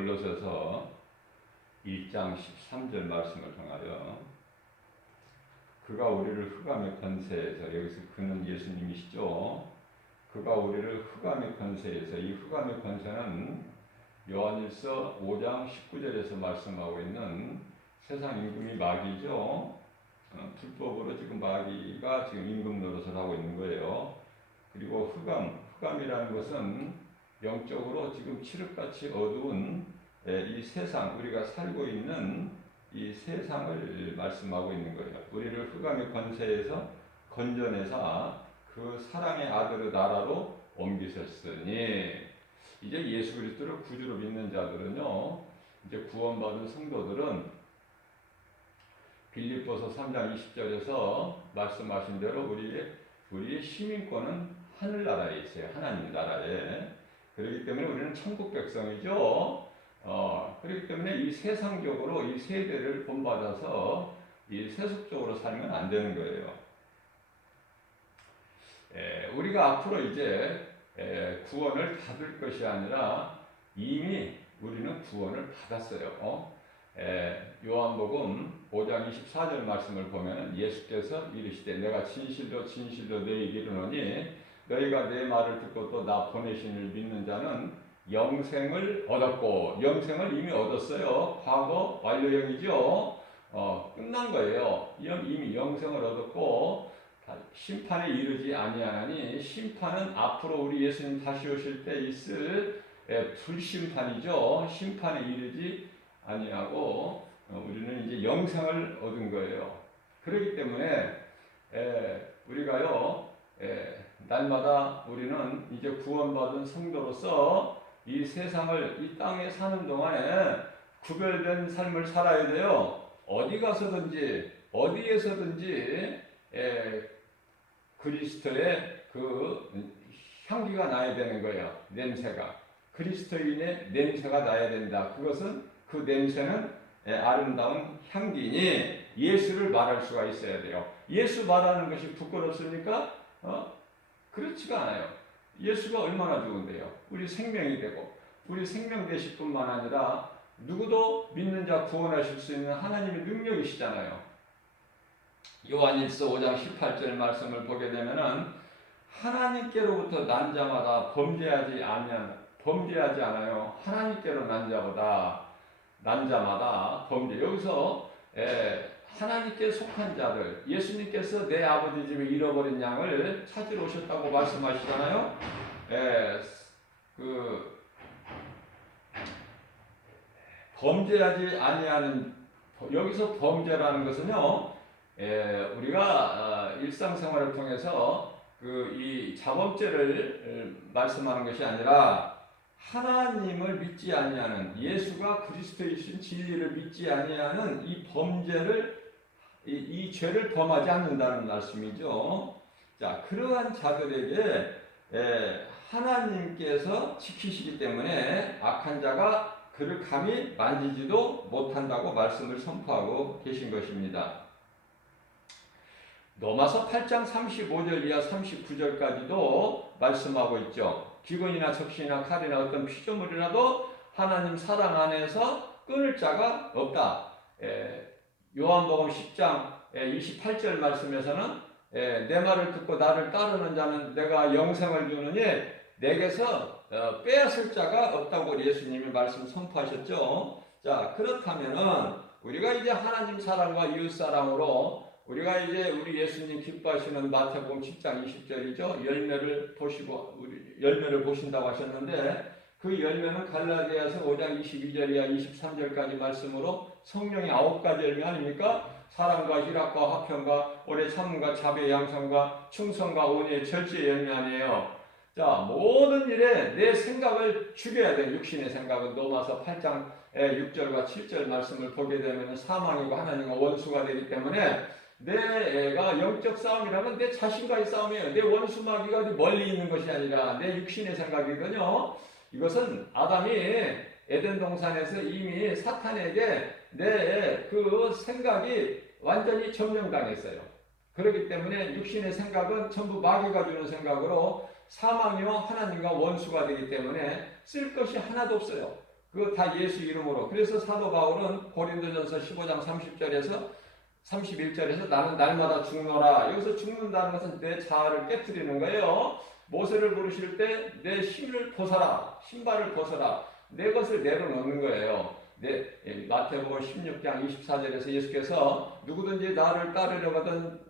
골로새서 1장 13절 말씀을 통하여 그가 우리를 흑암의 권세에서, 여기서 그는 예수님이시죠. 그가 우리를 흑암의 권세에서, 이 흑암의 권세는 요한일서 5장 19절에서 말씀하고 있는 세상 임금이 마귀죠. 불법으로 지금 마귀가 지금 임금 노릇을 하고 있는 거예요. 그리고 흑암이라는 것은 영적으로 지금 칠흑같이 어두운 이 세상, 우리가 살고 있는 이 세상을 말씀하고 있는 거예요. 우리를 흑암의 권세에서 건져내사 그 사랑의 아들의 나라로 옮기셨으니, 이제 예수 그리스도를 구주로 믿는 자들은요, 이제 구원받은 성도들은 빌립보서 3장 20절에서 말씀하신 대로 우리의 시민권은 하늘나라에 있어요. 하나님 나라에. 그렇기 때문에 우리는 천국 백성이죠. 그렇기 때문에 이 세상적으로 이 세대를 본받아서 이 세속적으로 살면 안 되는 거예요. 우리가 앞으로 이제 구원을 받을 것이 아니라 이미 우리는 구원을 받았어요. 요한복음 5장 24절 말씀을 보면 예수께서 이르시되 내가 진실로 진실로 너희에게 이르노니 너희가 내 말을 듣고 또 나 보내신 이를 믿는 자는 영생을 얻었고, 영생을 이미 얻었어요. 과거 완료형이죠. 끝난 거예요. 이미 영생을 얻었고 심판에 이르지 아니하나니, 심판은 앞으로 우리 예수님 다시 오실 때 있을 불심판이죠. 심판에 이르지 아니하고 우리는 이제 영생을 얻은 거예요. 그렇기 때문에 우리가요 날마다 우리는 이제 구원받은 성도로서 이 세상을, 이 땅에 사는 동안에 구별된 삶을 살아야 돼요. 어디 가서든지 어디에서든지 그리스도의 그 향기가 나야 되는 거예요. 냄새가, 그리스도인의 냄새가 나야 된다. 그것은, 그 냄새는 아름다운 향기니 예수를 말할 수가 있어야 돼요. 예수 말하는 것이 부끄럽습니까? 그렇지가 않아요. 예수가 얼마나 좋은데요. 우리 생명이 되고, 우리 생명 되실 뿐만 아니라 누구도 믿는 자 구원하실 수 있는 하나님의 능력이시잖아요. 요한일서 5장 18절 말씀을 보게 되면은 하나님께로부터 난 자마다 범죄하지 않아요. 하나님께로 난 자마다 범죄. 여기서 하나님께 속한 자들, 예수님께서 내 아버지 집에 잃어버린 양을 찾으러 오셨다고 말씀하시잖아요. 범죄하지 아니하는, 여기서 범죄라는 것은요, 우리가 일상생활을 통해서 이 자범죄를 말씀하는 것이 아니라 하나님을 믿지 아니하는, 예수가 그리스도이신 진리를 믿지 아니하는 이 범죄를, 이 죄를 범하지 않는다는 말씀이죠. 자, 그러한 자들에게 하나님께서 지키시기 때문에 악한 자가 그를 감히 만지지도 못한다고 말씀을 선포하고 계신 것입니다. 로마서 8장 35절 이하 39절까지도 말씀하고 있죠. 기근이나 적신이나 칼이나 어떤 피조물이라도 하나님 사랑 안에서 끊을 자가 없다. 요한복음 10장 28절 말씀에서는 내 말을 듣고 나를 따르는 자는 내가 영생을 주느니 내게서 빼앗을 자가 없다고 예수님이 말씀 선포하셨죠. 자, 그렇다면은 우리가 이제 하나님 사랑과 이웃 사랑으로 우리가 이제 우리 예수님 기뻐하시는 마태복음 10장 20절이죠. 열매를 보신다고 하셨는데, 그 열매는 갈라디아서 5장 22절이야 23절까지 말씀으로 성령의 9가지 열매 아닙니까? 사랑과 희락과 화평과 오래 참음과 자비 양성과 충성과 온유의 절제의 열매 아니에요. 자, 모든 일에 내 생각을 죽여야 돼. 육신의 생각은 로마서 8장 6절과 7절 말씀을 보게 되면 사망이고 하나님과 원수가 되기 때문에, 내가 영적 싸움이라면 내 자신과의 싸움이에요. 내 원수 마귀가 멀리 있는 것이 아니라 내 육신의 생각이거든요. 이것은 아담이 에덴 동산에서 이미 사탄에게 내 그 생각이 완전히 점령당했어요. 그렇기 때문에 육신의 생각은 전부 마귀가 주는 생각으로 사망이요 하나님과 원수가 되기 때문에 쓸 것이 하나도 없어요. 그거 다 예수 이름으로. 그래서 사도 바울은 고린도전서 15장 31절에서 나는 날마다 죽노라. 여기서 죽는다는 것은 내 자아를 깨뜨리는 거예요. 모세를 부르실 때 내 신을 벗어라. 신발을 벗어라. 내 것을 내려놓는 거예요. 마태복음 16장 24절에서 예수께서 누구든지 나를 따르려거든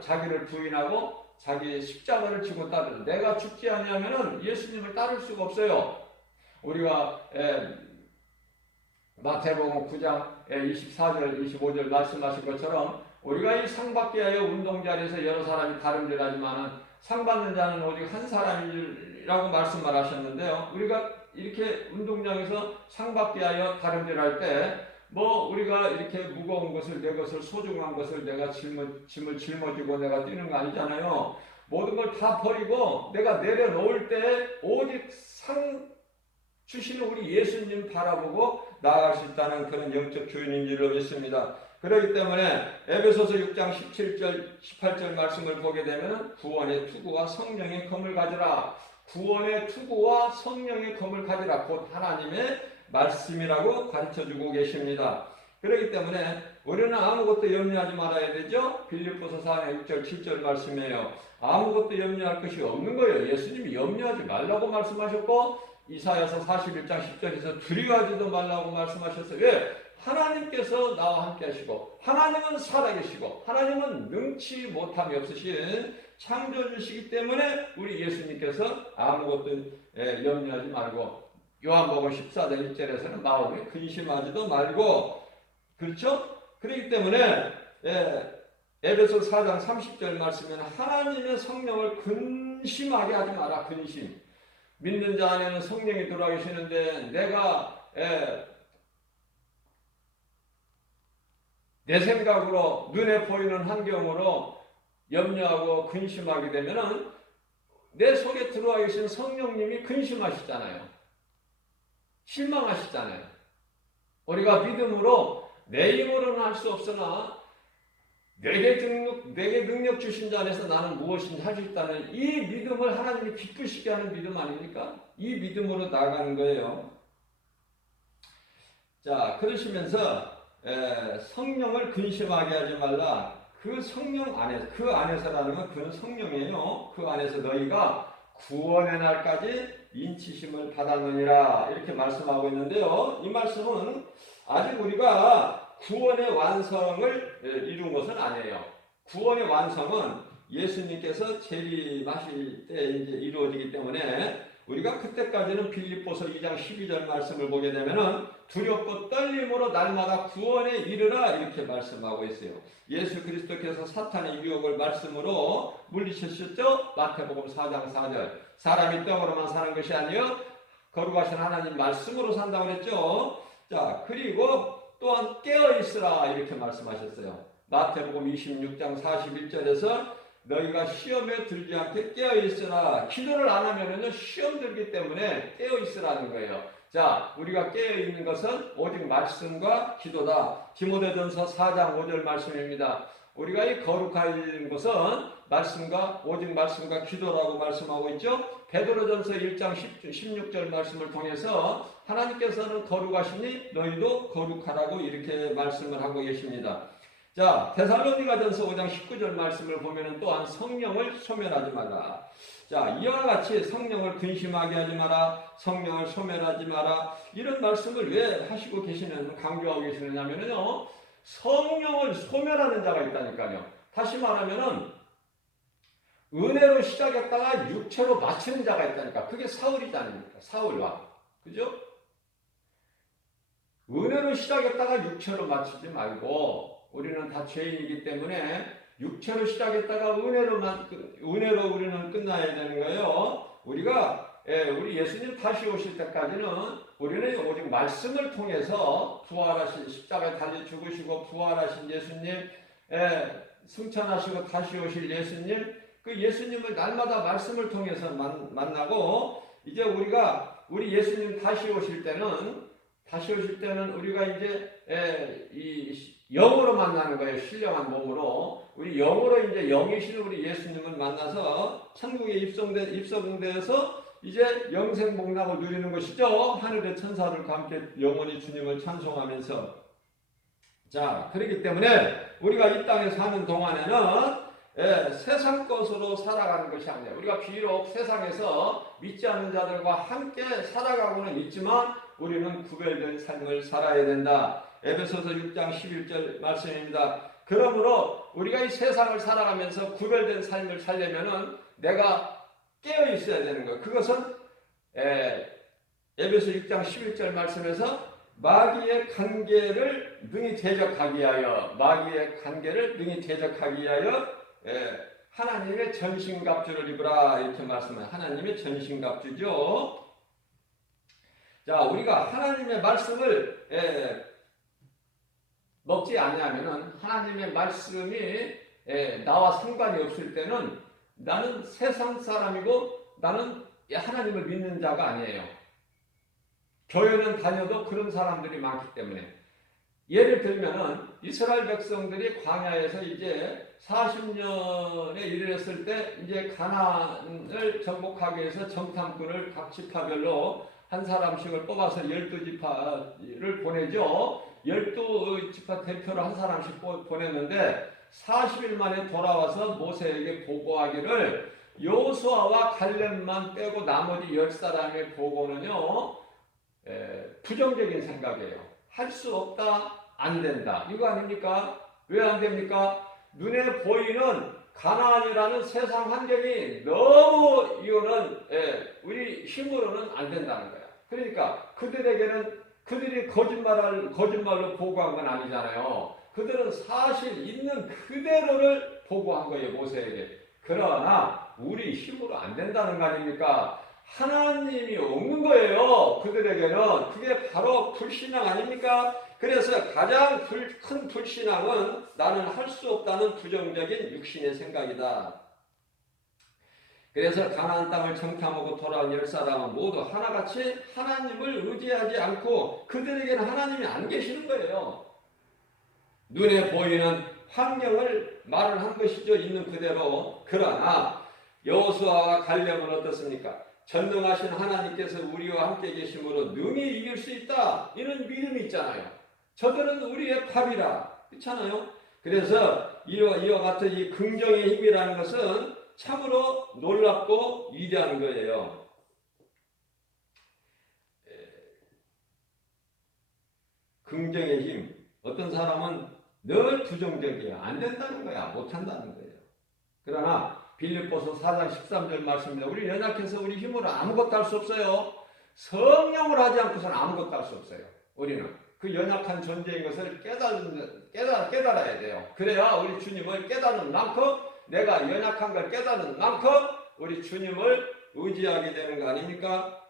자기를 부인하고 자기 십자가를 지고 따르라. 내가 죽지 아니하면은 예수님을 따를 수가 없어요. 우리가 마태복음 9장 24절 25절 말씀하신 것처럼 우리가 이 상 받게 하여 운동자리에서 여러 사람이 다름질하지만은 상 받는 자는 오직 한 사람이라고 말씀을 하셨는데요. 우리가 이렇게 운동장에서 상 받게 하여 다름질할 때 우리가 이렇게 무거운 것을 내 것을 소중한 것을 내가 짐을 짊어지고 내가 뛰는 거 아니잖아요. 모든 걸 다 버리고 내가 내려놓을 때 오직 상 주시는 우리 예수님 바라보고 나아갈 수 있다는 그런 영적 교훈인 줄로 믿습니다. 그렇기 때문에 에베소서 6장 17절 18절 말씀을 보게 되면 구원의 투구와 성령의 검을 가지라. 구원의 투구와 성령의 검을 가지라. 곧 하나님의 말씀이라고 가르쳐주고 계십니다. 그렇기 때문에 우리는 아무것도 염려하지 말아야 되죠. 빌립보서 4장 6절 7절 말씀이에요. 아무것도 염려할 것이 없는 거예요. 예수님이 염려하지 말라고 말씀하셨고 이사야서 41장 10절에서 두려워하지도 말라고 말씀하셨어요. 왜? 하나님께서 나와 함께 하시고 하나님은 살아계시고 하나님은 능치 못함이 없으신 창조주시기 때문에 우리 예수님께서 아무것도 염려하지 말고 요한복음 14장 1절에서는 마음에 근심하지도 말고 그렇죠? 그렇기 때문에 에베소 4장 30절 말씀에는 하나님의 성령을 근심하게 하지 마라. 근심. 믿는 자 안에는 성령이 들어와 계시는데 내가 내 생각으로 눈에 보이는 환경으로 염려하고 근심하게 되면은 내 속에 들어와 계신 성령님이 근심하시잖아요. 실망하시잖아요. 우리가 믿음으로 내 힘으로는 할 수 없으나 내게 능력 주신 자 안에서 나는 무엇인지 할 수 있다는 이 믿음을 하나님이 기쁘시게 하는 믿음 아닙니까? 이 믿음으로 나아가는 거예요. 자, 그러시면서 성령을 근심하게 하지 말라. 그 성령 안에서, 그 안에서라는 건 그는 성령이에요. 그 안에서 너희가 구원의 날까지 인치심을 받았느니라. 이렇게 말씀하고 있는데요. 이 말씀은 아직 우리가 구원의 완성을 이룬 것은 아니에요. 구원의 완성은 예수님께서 재림하실 때 이제 이루어지기 때문에 우리가 그때까지는 빌립보서 2장 12절 말씀을 보게 되면은 두렵고 떨림으로 날마다 구원에 이르라 이렇게 말씀하고 있어요. 예수 그리스도께서 사탄의 유혹을 말씀으로 물리치셨죠? 마태복음 4장 4절. 사람이 떡으로만 사는 것이 아니요 거룩하신 하나님 말씀으로 산다고 그랬죠. 자, 그리고 또한 깨어있으라 이렇게 말씀하셨어요. 마태복음 26장 41절에서 너희가 시험에 들지 않게 깨어있으라. 기도를 안 하면은요 시험 들기 때문에 깨어있으라는 거예요. 자, 우리가 깨어있는 것은 오직 말씀과 기도다. 디모데전서 4장 5절 말씀입니다. 우리가 이 거룩한 것은 말씀과 오직 말씀과 기도라고 말씀하고 있죠. 베드로전서 1장 16절 말씀을 통해서 하나님께서는 거룩하시니 너희도 거룩하라고 이렇게 말씀을 하고 계십니다. 자, 데살로니가전서 5장 19절 말씀을 보면은 또한 성령을 소멸하지 마라. 자, 이와 같이 성령을 근심하게 하지 마라. 성령을 소멸하지 마라. 이런 말씀을 왜 하시고 강조하고 계시느냐면요. 성령을 소멸하는 자가 있다니까요. 다시 말하면은 은혜로 시작했다가 육체로 마치는 자가 있다니까. 그게 사울이지 않습니까? 사울과. 그죠? 은혜로 시작했다가 육체로 마치지 말고 우리는 다 죄인이기 때문에 육체로 시작했다가 은혜로 우리는 끝나야 되는 거예요. 우리 예수님 다시 오실 때까지는 우리는 오직 말씀을 통해서 부활하신 십자가에 달려 죽으시고 부활하신 예수님, 승천하시고 다시 오실 예수님, 그 예수님을 날마다 말씀을 통해서 만나고 이제 우리 예수님 다시 오실 때는 우리가 이제 이 영으로 만나는 거예요. 신령한 몸으로. 우리 영으로 이제 영이신 우리 예수님을 만나서 천국에 입성돼서 이제 영생 복락을 누리는 것이죠. 하늘의 천사들과 함께 영원히 주님을 찬송하면서. 자, 그렇기 때문에 우리가 이 땅에 사는 동안에는 세상 것으로 살아가는 것이 아니에요. 우리가 비록 세상에서 믿지 않는 자들과 함께 살아가고는 있지만 우리는 구별된 삶을 살아야 된다. 에베소서 6장 11절 말씀입니다. 그러므로 우리가 이 세상을 살아가면서 구별된 삶을 살려면은 내가 깨어 있어야 되는 거예요. 그것은 에베소 6장 11절 말씀에서 마귀의 관계를 능히 대적하기 위하여 하나님의 전신갑주를 입으라 이렇게 말씀해요. 하나님의 전신갑주죠. 자, 우리가 하나님의 말씀을 먹지 않냐면은 하나님의 말씀이 나와 상관이 없을 때는 나는 세상 사람이고 나는 하나님을 믿는 자가 아니에요. 교회는 다녀도 그런 사람들이 많기 때문에. 예를 들면은 이스라엘 백성들이 광야에서 이제 40년에 이르렀을 때 이제 가나안을 정복하기 위해서 정탐꾼을 각 지파별로 한 사람씩을 뽑아서 12지파를 보내죠. 12지파 대표로 한 사람씩 보냈는데 40일 만에 돌아와서 모세에게 보고하기를 여호수아와 갈렙만 빼고 나머지 10사람의 보고는요 부정적인 생각이에요. 할 수 없다, 안 된다. 이거 아닙니까? 왜 안 됩니까? 눈에 보이는 가나안이라는 세상 환경이 너무 이거는 우리 힘으로는 안 된다는 거야. 그러니까 그들에게는 그들이 거짓말로 보고한 건 아니잖아요. 그들은 사실 있는 그대로를 보고한 거예요, 모세에게. 그러나 우리 힘으로 안 된다는 거 아닙니까? 하나님이 없는 거예요. 그들에게는. 그게 바로 불신앙 아닙니까? 그래서 가장 큰 불신앙은 나는 할 수 없다는 부정적인 육신의 생각이다. 그래서 가나안 땅을 정탐하고 돌아온 10사람은 모두 하나같이 하나님을 의지하지 않고 그들에게는 하나님이 안 계시는 거예요. 눈에 보이는 환경을 말을 한 것이죠. 있는 그대로. 그러나 여호수아와 갈렙은 어떻습니까? 전능하신 하나님께서 우리와 함께 계심으로 능히 이길 수 있다. 이런 믿음이 있잖아요. 저들은 우리의 밥이라. 그렇잖아요. 그래서 이와 같은 이 긍정의 힘이라는 것은 참으로 놀랍고 위대한 거예요. 긍정의 힘. 어떤 사람은 늘 부정적이야. 안 된다는 거야. 못한다는 거예요. 그러나 빌립보서 4장 13절 말씀입니다. 우리 연약해서 우리 힘으로 아무것도 할 수 없어요. 성령으로 하지 않고서는 아무것도 할 수 없어요. 우리는 그 연약한 존재인 것을 깨달아야 돼요. 그래야 우리 주님을 깨닫는 만큼, 내가 연약한 걸 깨닫는 만큼 우리 주님을 의지하게 되는 거 아닙니까?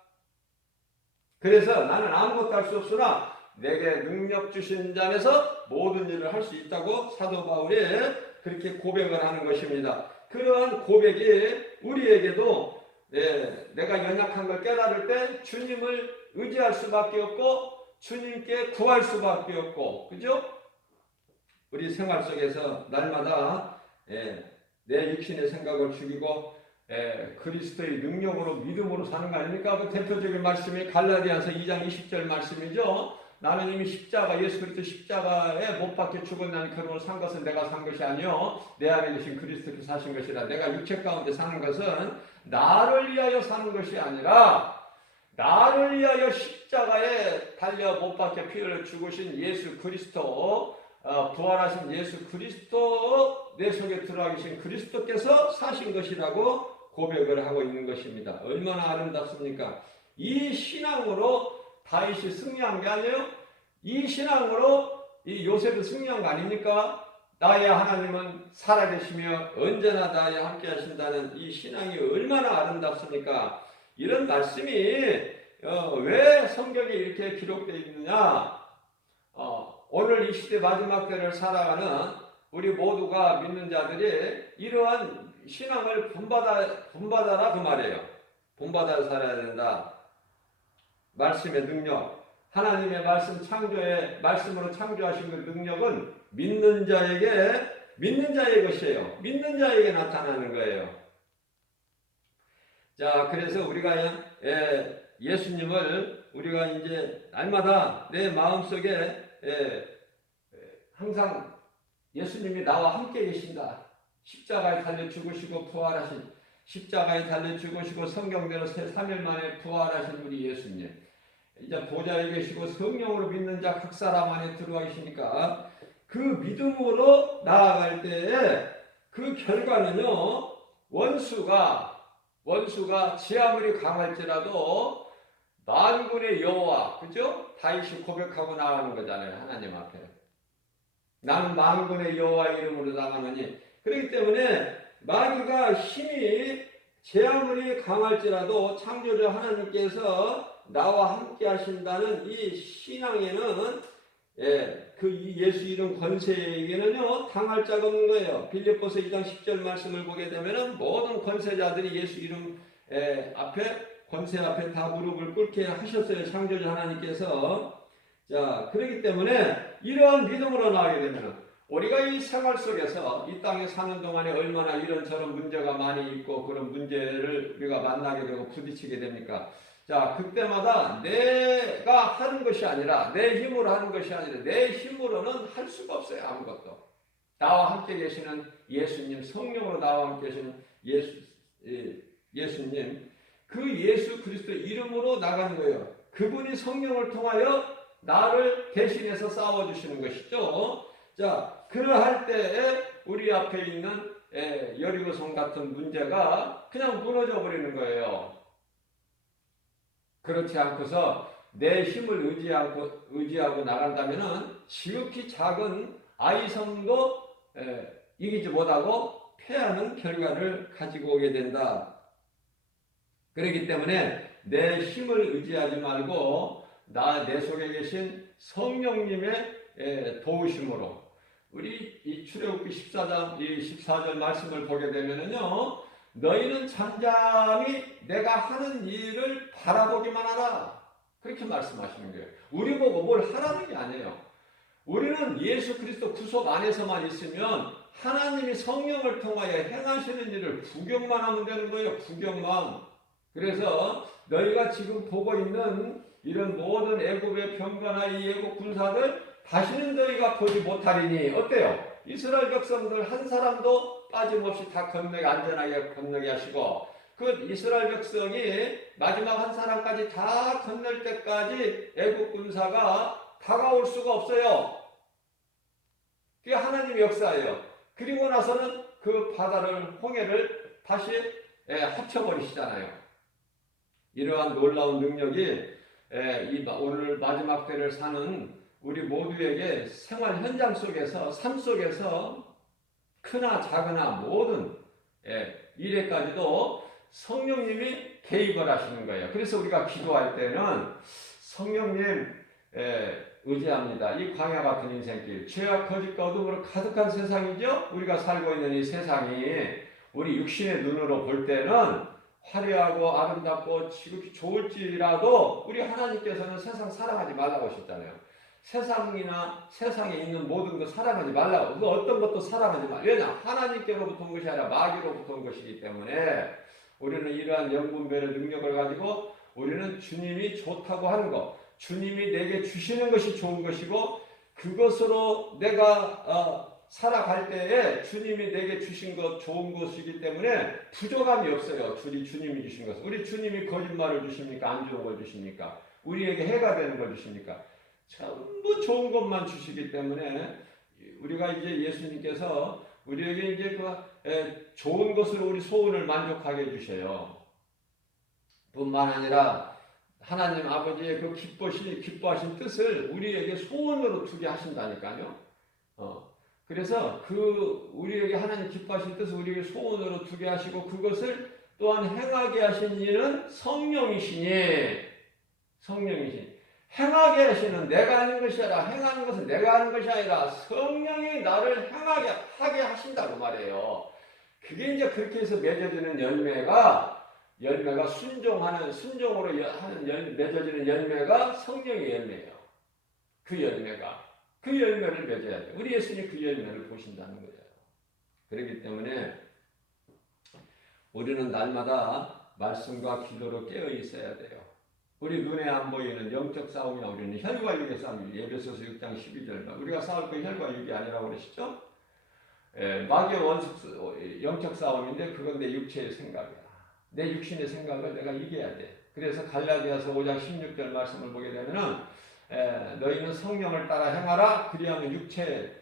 그래서 나는 아무것도 할 수 없으나 내게 능력 주신 자 안에서 모든 일을 할 수 있다고 사도 바울이 그렇게 고백을 하는 것입니다. 그러한 고백이 우리에게도 내가 연약한 걸 깨달을 때 주님을 의지할 수밖에 없고 주님께 구할 수밖에 없고, 그죠? 우리 생활 속에서 날마다 내 육신의 생각을 죽이고 그리스도의 능력으로 믿음으로 사는 거 아닙니까? 그 대표적인 말씀이 갈라디아서 2장 20절 말씀이죠. 나는 이미 예수 그리스도 십자가에 못 박혀 죽었나니 그러므로 산 것은 내가 산 것이 아니요 내 안에 계신 그리스도께서 사신 것이라. 내가 육체 가운데 사는 것은 나를 위하여 사는 것이 아니라 나를 위하여 십자가에 달려 못 박혀 피 흘려 죽으신 예수 그리스도, 부활하신 예수 그리스도, 내 속에 들어와 계신 그리스도께서 사신 것이라고 고백을 하고 있는 것입니다. 얼마나 아름답습니까? 이 신앙으로 다윗이 승리한 게 아니에요? 이 신앙으로 이 요셉이 승리한 거 아닙니까? 나의 하나님은 살아계시며 언제나 나와 함께 하신다는 이 신앙이 얼마나 아름답습니까? 이런 말씀이 왜 성경에 이렇게 기록되어 있느냐? 오늘 이 시대 마지막 때를 살아가는 우리 모두가 믿는 자들이 이러한 신앙을 본받아라 그 말이에요. 본받아 살아야 된다. 말씀의 능력, 하나님의 말씀으로 창조하신 그 능력은 믿는 자의 것이에요. 믿는 자에게 나타나는 거예요. 자, 그래서 우리가 예수님을 우리가 이제 날마다 내 마음속에 항상 예수님이 나와 함께 계신다. 십자가에 달려 죽으시고 부활하신, 십자가에 달려 죽으시고 성경대로 3일 만에 부활하신 우리 예수님. 이제 보좌에 계시고 성령으로 믿는 자 각 사람 안에 들어와 계시니까 그 믿음으로 나아갈 때에 그 결과는요, 원수가 지 아무리 강할지라도 만군의 여호와, 그죠? 다윗이 고백하고 나가는 거잖아요, 하나님 앞에. 나는 만군의 여호와 이름으로 나가느니. 그렇기 때문에 마귀가 힘이 제 아무리 강할지라도 창조주 하나님께서 나와 함께 하신다는 이 신앙에는 그 예수 이름 권세에게는요 당할 자가 없는 거예요. 빌립보서 2장 10절 말씀을 보게 되면은 모든 권세자들이 예수 이름 앞에 권세 앞에 다 무릎을 꿇게 하셨어요. 창조주 하나님께서. 자, 그렇기 때문에 이러한 믿음으로 나가게 되면은 우리가 이 생활 속에서 이 땅에 사는 동안에 얼마나 이런저런 문제가 많이 있고 그런 문제를 우리가 만나게 되고 부딪히게 됩니까? 자, 그때마다 내가 하는 것이 아니라 내 힘으로 하는 것이 아니라 내 힘으로는 할 수가 없어요. 아무것도. 나와 함께 계시는 예수님, 성령으로 나와 함께 계시는 예수님, 그 예수 그리스도 이름으로 나가는 거예요. 그분이 성령을 통하여 나를 대신해서 싸워주시는 것이죠. 자, 그러할 때에 우리 앞에 있는 여리고성 같은 문제가 그냥 무너져 버리는 거예요. 그렇지 않고서 내 힘을 의지하고 나간다면은 지극히 작은 아이성도 이기지 못하고 패하는 결과를 가지고 오게 된다. 그렇기 때문에 내 힘을 의지하지 말고 내 속에 계신 성령님의 도우심으로 우리 이 출애굽기 14절 말씀을 보게 되면은요, 너희는 잠잠히 내가 하는 일을 바라보기만 하라. 그렇게 말씀하시는 거예요. 우리 보고 뭘 하라는 게 아니에요. 우리는 예수 그리스도 구속 안에서만 있으면 하나님이 성령을 통하여 행하시는 일을 구경만 하면 되는 거예요. 구경만. 그래서 너희가 지금 보고 있는 이런 모든 애굽의 병거나 이 애굽 군사들 다시는 너희가 보지 못하리니 어때요? 이스라엘 백성들 한 사람도 빠짐없이 다 안전하게 건너게 하시고 그 이스라엘 백성이 마지막 한 사람까지 다 건널 때까지 애굽 군사가 다가올 수가 없어요. 그게 하나님의 역사예요. 그리고 나서는 그 홍해를 다시 합쳐버리시잖아요. 이러한 놀라운 능력이 오늘 마지막 때를 사는 우리 모두에게 생활 현장 속에서, 삶 속에서 크나 작으나 모든 일에까지도 성령님이 개입을 하시는 거예요. 그래서 우리가 기도할 때는 성령님 의지합니다. 이 광야 같은 인생길, 죄와 거짓과 어둠으로 가득한 세상이죠. 우리가 살고 있는 이 세상이 우리 육신의 눈으로 볼 때는 화려하고 아름답고 지극히 좋을지라도 우리 하나님께서는 세상 사랑하지 말라고 하셨잖아요. 세상이나 세상에 있는 모든 것 사랑하지 말라고. 그 어떤 것도 사랑하지 말라. 왜냐? 하나님께로부터 온 것이 아니라 마귀로부터 온 것이기 때문에 우리는 이러한 영분별의 능력을 가지고 우리는 주님이 좋다고 하는 것, 주님이 내게 주시는 것이 좋은 것이고 그것으로 내가 살아갈 때에 주님이 내게 주신 것 좋은 것이기 때문에 부족함이 없어요. 주님이 주신 것. 우리 주님이 거짓말을 주십니까? 안 좋은 걸 주십니까? 우리에게 해가 되는 걸 주십니까? 전부 좋은 것만 주시기 때문에 우리가 이제 예수님께서 우리에게 이제 좋은 것으로 우리 소원을 만족하게 해주셔요. 뿐만 아니라 하나님 아버지의 그 기뻐하신 뜻을 우리에게 소원으로 두게 하신다니까요. 그래서 우리에게 하나님 기뻐하신 뜻을 우리에게 소원으로 두게 하시고 그것을 또한 행하게 하신 이는 성령이시니 행하게 하시는 내가 하는 것이 아니라 행하는 것은 내가 하는 것이 아니라 성령이 나를 하게 하신다고 말해요. 그게 이제 그렇게 해서 맺어지는 열매가 순종으로 맺어지는 열매가 성령의 열매예요. 그 열매를 맺어야 돼요. 우리 예수님이 그 열매를 보신다는 거예요. 그렇기 때문에 우리는 날마다 말씀과 기도로 깨어 있어야 돼요. 우리 눈에 안 보이는 영적 싸움이야. 우리는 혈과 육의 싸움이에요. 에베소서 6장 12절. 우리가 싸울 거 혈과 육이 아니라고 그러시죠? 마귀의 영적 싸움인데 그건 내 육체의 생각이야. 내 육신의 생각을 내가 이겨야 돼. 그래서 갈라디아서 5장 16절 말씀을 보게 되면은 너희는 성령을 따라 행하라. 그리하면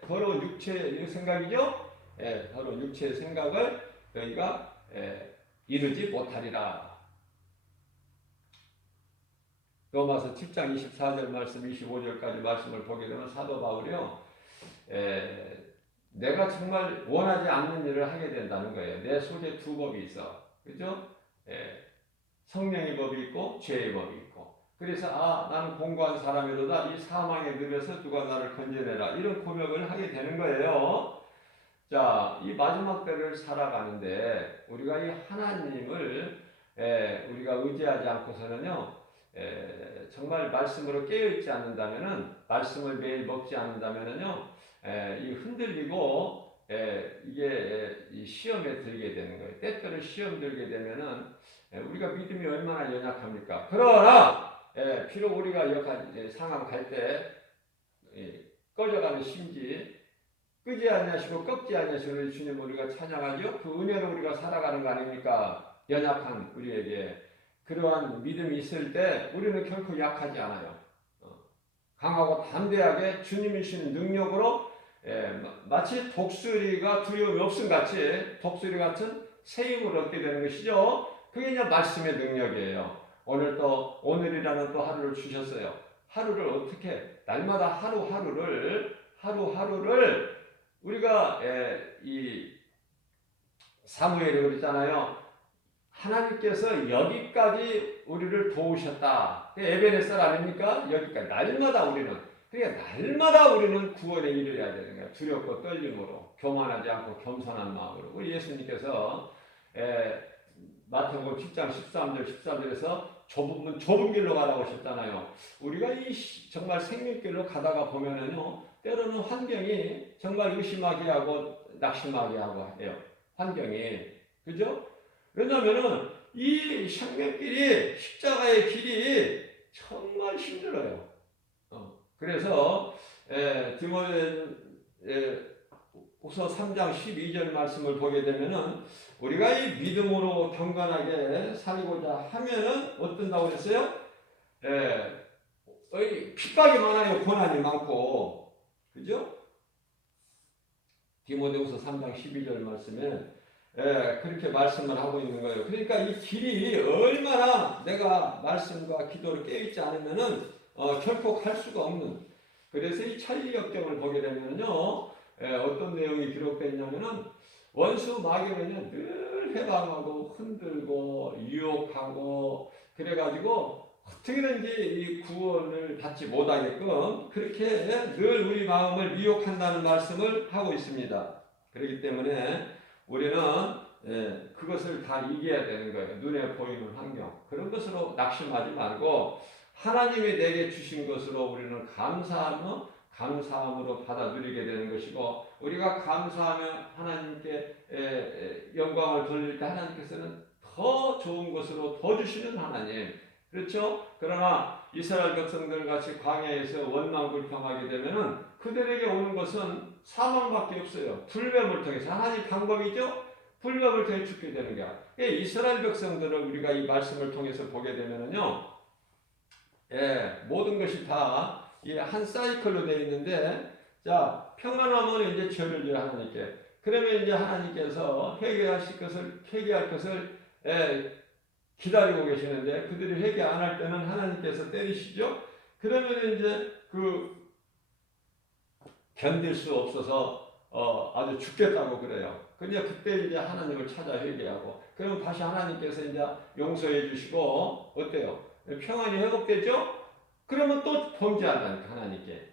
더러운 육체의 생각이죠. 더러운 육체의 생각을 너희가 이루지 못하리라. 로마서 7장 24절 말씀 25절까지 말씀을 보게 되면 사도 바울이요. 내가 정말 원하지 않는 일을 하게 된다는 거예요. 내 속에 두 법이 있어. 그죠? 성령의 법이 있고 죄의 법이 있고. 그래서 나는 공고한 사람이로다. 이 사망에 들여서 누가 나를 건져내라. 이런 고백을 하게 되는 거예요. 자, 이 마지막 때를 살아가는데 우리가 이 하나님을 우리가 의지하지 않고서는요. 정말 말씀으로 깨어있지 않는다면은, 말씀을 매일 먹지 않는다면은요, 이 흔들리고 이게 이 시험에 들게 되는 거예요. 때때로 시험 들게 되면은 우리가 믿음이 얼마나 연약합니까? 그러나 비록 우리가 상황 갈 때 꺼져가는 심지 끄지 아니하시고 꺾지 아니하시는 주님 우리가 찬양하죠. 그 은혜로 우리가 살아가는 거 아닙니까? 연약한 우리에게 그러한 믿음이 있을 때 우리는 결코 약하지 않아요. 강하고 담대하게 주님이 주신 능력으로 마치 독수리가 두려움이 없음 같이 독수리 같은 새 힘을 얻게 되는 것이죠. 그게 이제 말씀의 능력이에요. 오늘이라는 또 하루를 주셨어요. 하루를 어떻게 날마다 하루하루를 우리가 이 사무엘이 그랬잖아요. 하나님께서 여기까지 우리를 도우셨다. 에베네셀 아닙니까? 여기까지 날마다 우리는 구원에 이르러야 되는 거예요. 두렵고 떨림으로 교만하지 않고 겸손한 마음으로. 우리 예수님께서 마태복음 10장 13절 14절에서 좁은 길로 가라고 하셨잖아요. 우리가 이 정말 생명길로 가다가 보면은요, 때로는 환경이 정말 의심하게 하고 낙심하게 하고 해요. 환경이. 그죠? 왜냐면은 이 생명길이, 십자가의 길이 정말 힘들어요. 그래서 디모데후서 3장 12절 말씀을 보게 되면은 우리가 이 믿음으로 경건하게 살고자 하면은 어떤다고 했어요? 핍박이 많아요. 고난이 많고. 그죠? 디모데후서 3장 12절 말씀에 그렇게 말씀을 하고 있는 거예요. 그러니까 이 길이 얼마나 내가 말씀과 기도를 깨어있지 않으면은 결코 갈 수가 없는. 그래서 이 찰리 역경을 보게 되면요, 어떤 내용이 기록되어 있냐면은 원수 마귀는요 늘 해방하고 흔들고 유혹하고 그래가지고 어떻게든지 이 구원을 받지 못하게끔 그렇게 늘 우리 마음을 미혹한다는 말씀을 하고 있습니다. 그렇기 때문에 우리는 그것을 다 이겨야 되는 거예요. 눈에 보이는 환경. 그런 것으로 낙심하지 말고 하나님이 내게 주신 것으로 우리는 감사함으로 받아들이게 되는 것이고, 우리가 감사하면 하나님께 영광을 돌릴 때 하나님께서는 더 좋은 것으로 더 주시는 하나님. 그렇죠? 그러나 이스라엘 백성들 같이 광야에서 원망불평하게 되면은 그들에게 오는 것은 사망밖에 없어요. 불뱀을 통해서. 하나님 방법이죠? 불뱀을 통해 죽게 되는 거야. 이스라엘 백성들을 우리가 이 말씀을 통해서 보게 되면은요, 모든 것이 다 한 사이클로 되어 있는데, 자, 평안하면 이제 죄를 져요, 하나님께. 그러면 이제 하나님께서 회개할 것을 기다리고 계시는데, 그들이 회개 안 할 때는 하나님께서 때리시죠? 그러면 이제 견딜 수 없어서 아주 죽겠다고 그래요. 근데 그때 이제 하나님을 찾아 회개하고, 그러면 다시 하나님께서 이제 용서해 주시고, 어때요? 평안이 회복되죠? 그러면 또 범죄한다니까, 하나님께.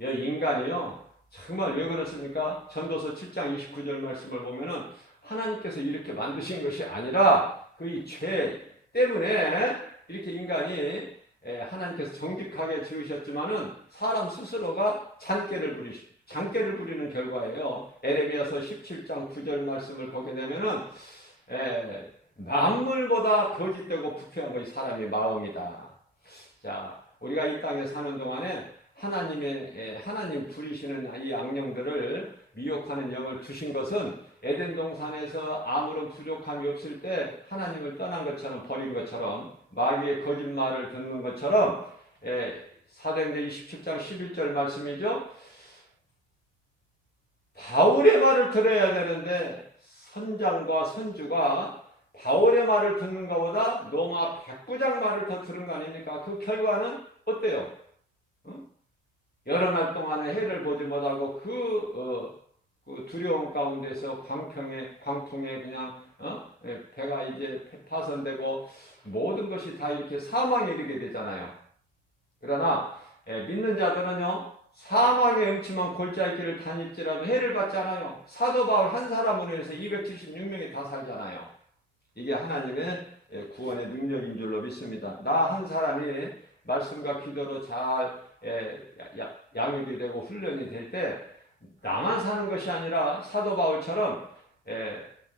인간이요, 정말 왜 그렇습니까? 전도서 7장 29절 말씀을 보면은 하나님께서 이렇게 만드신 것이 아니라 그 이 죄 때문에 이렇게 인간이 하나님께서 정직하게 지으셨지만은 사람 스스로가 잔꾀를 부리는 결과예요. 에레미야서 17장 9절 말씀을 보게 되면은 만물보다 거짓되고 부패한 것이 사람의 마음이다. 자, 우리가 이 땅에 사는 동안에 하나님 부리시는 이 악령들을 미혹하는 영을 주신 것은 에덴 동산에서 아무런 부족함이 없을 때 하나님을 떠난 것처럼 버린 것처럼 마귀의 거짓말을 듣는 것처럼 사도행전 27장 11절 말씀이죠. 바울의 말을 들어야 되는데 선장과 선주가 바울의 말을 듣는 것보다 로마 백부장 말을 더 들은 거 아닙니까? 그 결과는 어때요? 여러 날 동안에 해를 보지 못하고 그 두려움 가운데서 광풍에 그냥 배가 이제 파손되고 모든 것이 다 이렇게 사망에 이르게 되잖아요. 그러나 믿는 자들은요, 사망의 음침한 골짜기 길을 다닐지라도 해를 받지 않아요. 사도 바울 한 사람으로 해서 276명이 다 살잖아요. 이게 하나님의 구원의 능력인 줄로 믿습니다. 나 한 사람이 말씀과 기도로 잘 양육이 되고 훈련이 될 때 나만 사는 것이 아니라 사도 바울처럼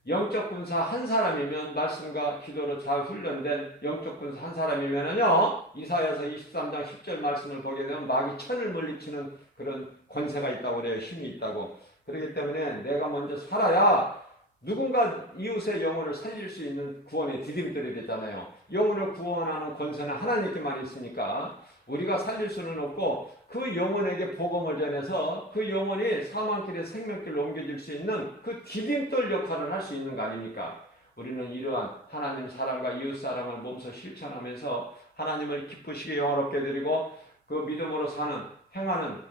영적 군사 한 사람이면 말씀과 기도로 잘 훈련된 영적 군사 한 사람이면은요, 이사야서 23장 10절 말씀을 보게 되면 마귀 천을 물리치는 그런 권세가 있다고 그래요. 힘이 있다고. 그렇기 때문에 내가 먼저 살아야 누군가 이웃의 영혼을 살릴 수 있는 구원의 디딤돌이 되잖아요. 영혼을 구원하는 권세는 하나님께만 있으니까 우리가 살릴 수는 없고 그 영혼에게 복음을 전해서 그 영혼이 사망길에 생명길로 옮겨질 수 있는 그 디딤돌 역할을 할 수 있는 거 아닙니까? 우리는 이러한 하나님 사랑과 이웃 사랑을 몸소 실천하면서 하나님을 기쁘시게 영화롭게 드리고 그 믿음으로 사는 행하는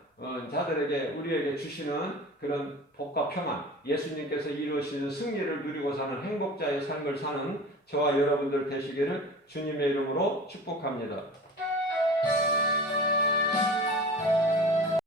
자들에게 우리에게 주시는 그런 복과 평안, 예수님께서 이루시는 승리를 누리고 사는 행복자의 삶을 사는 저와 여러분들 되시기를 주님의 이름으로 축복합니다.